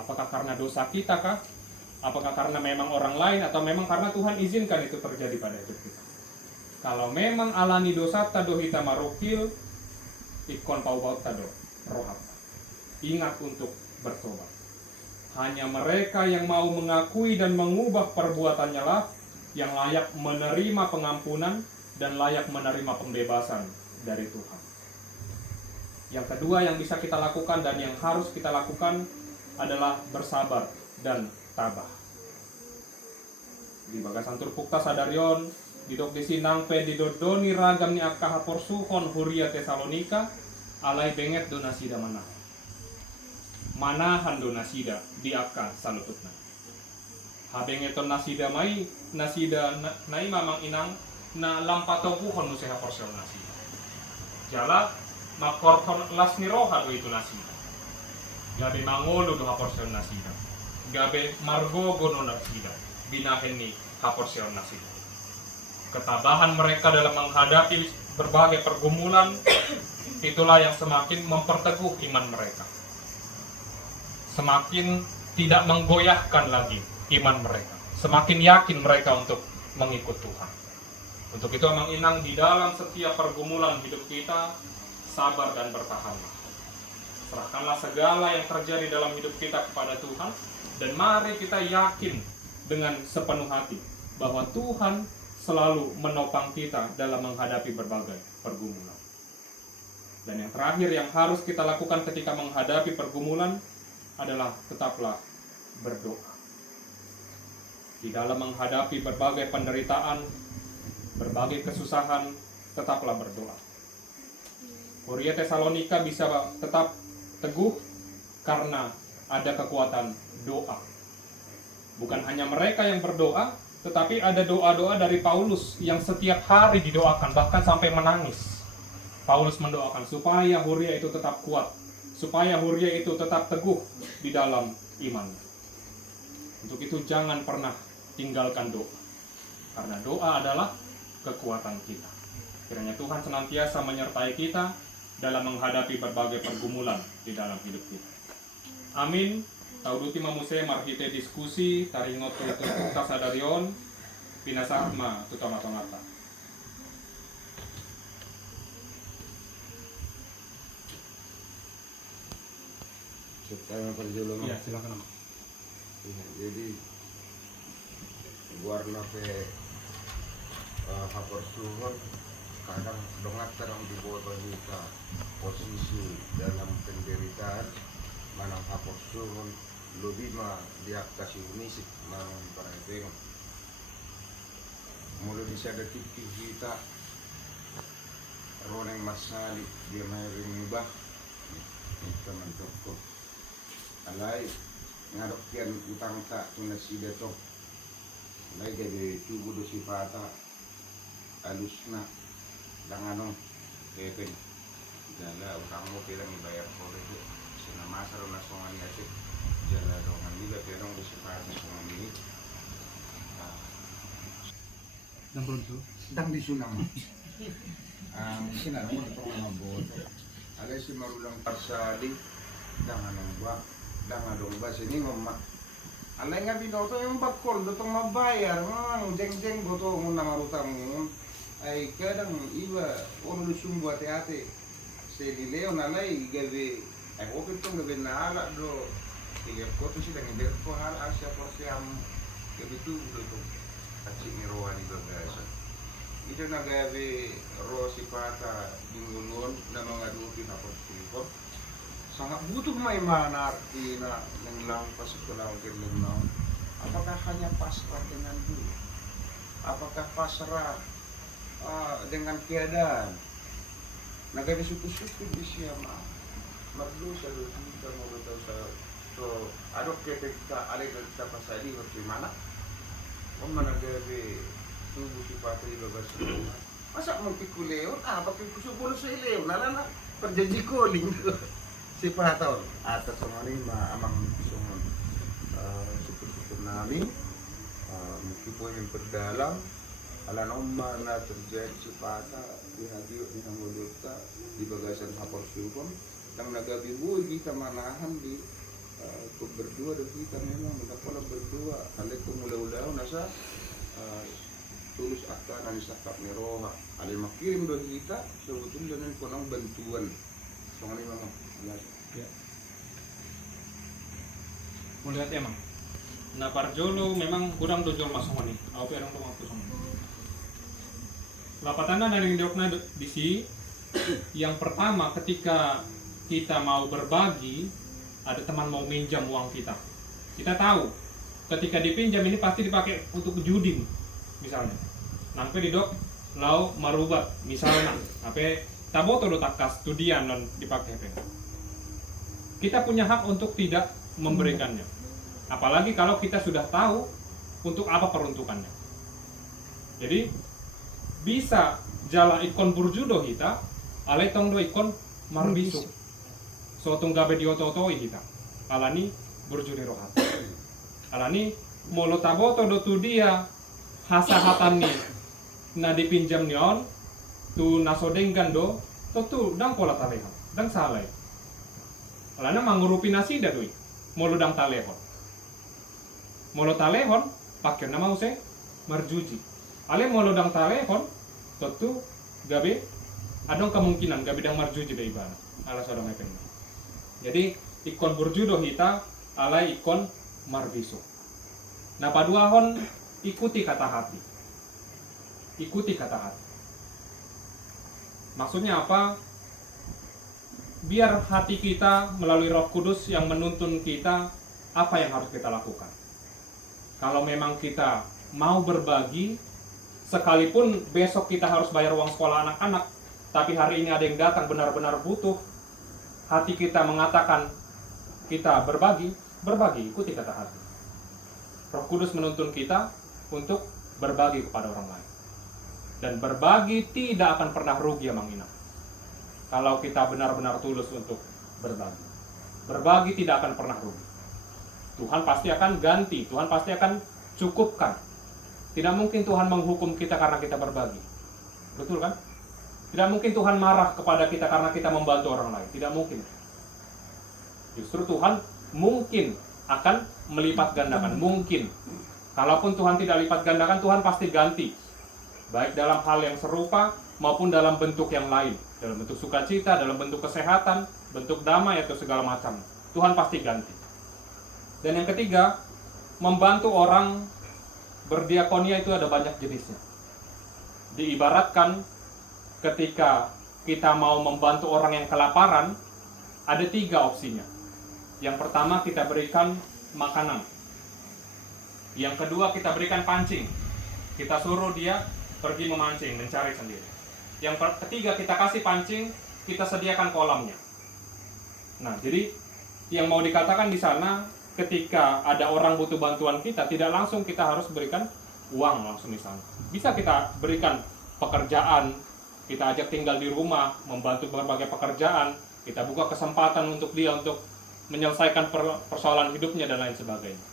Apakah karena dosa kita kah? Apakah karena memang orang lain, atau memang karena Tuhan izinkan itu terjadi pada hidup kita? Kalau memang alani dosa tado hita marukil, ikon pau-pau tado rohap. Ingat untuk bertobat. Hanya mereka yang mau mengakui dan mengubah perbuatannya lah yang layak menerima pengampunan dan layak menerima pembebasan dari Tuhan. Yang kedua yang bisa kita lakukan dan yang harus kita lakukan adalah bersabar dan tabah. Di bagasan turpukta sadarion, didok di sinang pe didodoni ragam ni akka haporsuhon huria Tesalonika, alai benget donasida manahan donasida di akka salututna. Habengeton nasida mai nasida nai mamang inang na lampatokuhon nuseha porsel nasida. Jala makorton las ni roha do itu nasida. Gabe mangolo do haporsel nasida. Gabe margogo no nasida. Binahen ni haporsel nasida. Ketabahan mereka dalam menghadapi berbagai pergumulan itulah yang semakin memperteguh iman mereka. Semakin tidak menggoyahkan lagi iman mereka. Semakin yakin mereka untuk mengikut Tuhan. Untuk itu Amang Inang di dalam setiap pergumulan hidup kita sabar dan bertahanlah. Serahkanlah segala yang terjadi dalam hidup kita kepada Tuhan dan mari kita yakin dengan sepenuh hati bahwa Tuhan selalu menopang kita dalam menghadapi berbagai pergumulan. Dan yang terakhir yang harus kita lakukan ketika menghadapi pergumulan adalah tetaplah berdoa. Di dalam menghadapi berbagai penderitaan, berbagai kesusahan, tetaplah berdoa. Huria Tesalonika bisa tetap teguh karena ada kekuatan doa. Bukan hanya mereka yang berdoa, tetapi ada doa-doa dari Paulus yang setiap hari didoakan, bahkan sampai menangis. Paulus mendoakan supaya Huria itu tetap kuat, supaya Huria itu tetap teguh di dalam imannya. Untuk itu jangan pernah tinggalkan doa, karena doa adalah kekuatan kita. Kiranya Tuhan senantiasa menyertai kita dalam menghadapi berbagai pergumulan di dalam hidup kita. Amin. Tauduti mamuse marhite diskusi taringot itu tasadarion pinasahma tutama-tomata. Saya perjalanan. Iya, silakan. Ya, jadi warna pe hapor suhon kadang dongat terang di bawah kita posisi dalam penderitaan manang hapor suhon lebih mah dia kasih unisik manang para tengok mulai bisa ada titik kita roneng masali dia mahirin ibah teman toko alai ngadok kian utang tak tunasida to alai gabe tubuh dosi pata alusna danganong keken jala utang mo kailang ibayar ko rin sinamasa rin na songan niya siya jala dongan nila kailang dosi pata songan niya Dan perlu dang di sunang mungkin alam mo ito mga boto alay si marulang parsali danganong ba danganong ba sini ngomma alay nga binoto yung bakol dotong mabayar jeng-jeng boto mo na marutang mo ay kadang iba ono sumbu ate-ate seli leo nalay gabi ay open tong gabi na ala do tiga ko to sila ngi ko hal asya por siam gabi tu do to acik ni rohan iba biasa ito na gabi ro si pata dingulon na mga dupi na pagsilipot sangat butuh may manarti na ng lang pasukulaw ng apakah hanya pasrah dengan diri apakah pasrah dengan keadaan nagari suku-suku di siya merdu sa kita mau betul sa so adok ketika ada kita pasali waktu mana mana nagari tubuh si patri babas masa mau pikuleo pakai kusubolo sa ileo nalana perjanji koling si patahon atas semua ini amang sungon suku-suku nami mungkin po yang berdalam ala nomma na terjadi si pata di hadiyo di Hangguluta di bagasan hapor sulpon nang nagabibuy kita manahan di Kung berdua dan kita memang mendapatlah berdua ale ko mula-ulaw nasa tulus akan ani sakap ni roha ale makirim do kita sebetulnya nan ko nang bantuan so ngani memang Ya. Melihat ya mang. Nah parjolo memang kurang dojol masuk ni. Aku orang tuh waktu sama. Lapatana dari diokna di si. Yang pertama ketika kita mau berbagi, ada teman mau minjam uang kita. Kita tahu ketika dipinjam ini pasti dipakai untuk judi misalnya. Nampe di dok lau marubat misalnya. Nampe taboto do takas studian dan dipakai. Kita punya hak untuk tidak memberikannya. Apalagi kalau kita sudah tahu untuk apa peruntukannya. Jadi bisa jala ikon burjudo kita, ale tong do ikon marbisu. So tung gabe dioto-otoi kita. Alani burjuri rohat. Alani molo taboto do tu dia hasahatan ni na dipinjam nion tu nasodenggan do tu dang pola talehan, dang salai. Alana mangurupi nasi dah doi. Molo dang talehon. Molo talehon pakai nama use marjuji. Ale molo dang talehon tentu gabe adong kemungkinan gabe dang marjuji be ibana. Ala sodong epen. Jadi ikon burjudo hita ala ikon marbiso. Nah paduahon ikuti kata hati. Ikuti kata hati. Maksudnya apa? Biar hati kita melalui Roh Kudus yang menuntun kita apa yang harus kita lakukan. Kalau memang kita mau berbagi, sekalipun besok kita harus bayar uang sekolah anak-anak, tapi hari ini ada yang datang benar-benar butuh, hati kita mengatakan kita berbagi, ikuti kata hati. Roh Kudus menuntun kita untuk berbagi kepada orang lain. Dan berbagi tidak akan pernah rugi ya Mang Ina. Kalau kita benar-benar tulus untuk berbagi. Berbagi tidak akan pernah rugi. Tuhan pasti akan ganti, Tuhan pasti akan cukupkan. Tidak mungkin Tuhan menghukum kita karena kita berbagi. Betul kan? Tidak mungkin Tuhan marah kepada kita karena kita membantu orang lain. Tidak mungkin. Justru Tuhan mungkin akan melipat gandakan. Mungkin. Kalaupun Tuhan tidak lipat gandakan, Tuhan pasti ganti. Baik dalam hal yang serupa maupun dalam bentuk yang lain. Dalam bentuk sukacita, dalam bentuk kesehatan, bentuk damai atau segala macam. Tuhan pasti ganti. Dan yang ketiga, membantu orang berdiakonia itu ada banyak jenisnya. Diibaratkan ketika kita mau membantu orang yang kelaparan, ada 3 opsinya. Yang pertama kita berikan makanan. Yang kedua kita berikan pancing. Kita suruh dia pergi memancing, mencari sendiri. Yang ketiga kita kasih pancing, kita sediakan kolamnya. Nah, jadi yang mau dikatakan di sana, ketika ada orang butuh bantuan kita, tidak langsung kita harus berikan uang langsung misalnya. Bisa kita berikan pekerjaan, kita ajak tinggal di rumah, membantu berbagai pekerjaan, kita buka kesempatan untuk dia untuk menyelesaikan persoalan hidupnya dan lain sebagainya.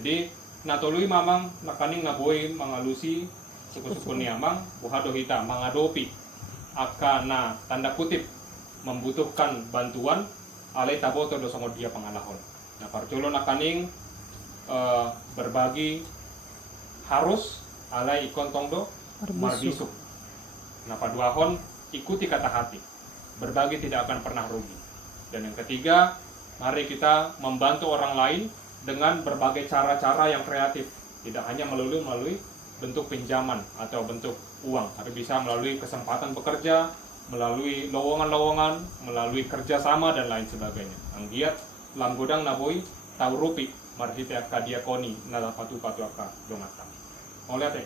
Jadi, natului mamang nakaning naboy mangalusi suku-suku niamang buhado hita mangadopi akana tanda kutip membutuhkan bantuan alai taboto do songo dia pangalahon. Nah parjolo nakaning berbagi harus alai ikon tongdo marbisu. Nah paduahon ikuti kata hati. Berbagi tidak akan pernah rugi. Dan yang ketiga, mari kita membantu orang lain dengan berbagai cara-cara yang kreatif. Tidak hanya melalui bentuk pinjaman atau bentuk uang, tapi bisa melalui kesempatan bekerja, melalui lowongan-lowongan, melalui kerjasama dan lain sebagainya. Anggiat langgodang naboy taurupi marhite aka diakoni nala patu aka dongata. Mau lihat ya?